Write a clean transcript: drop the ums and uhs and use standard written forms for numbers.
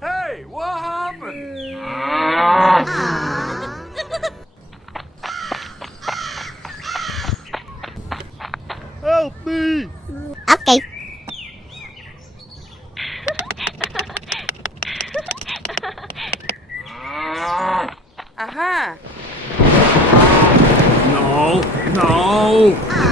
Hey, what happened? Help me! Okay. Aha! No, no!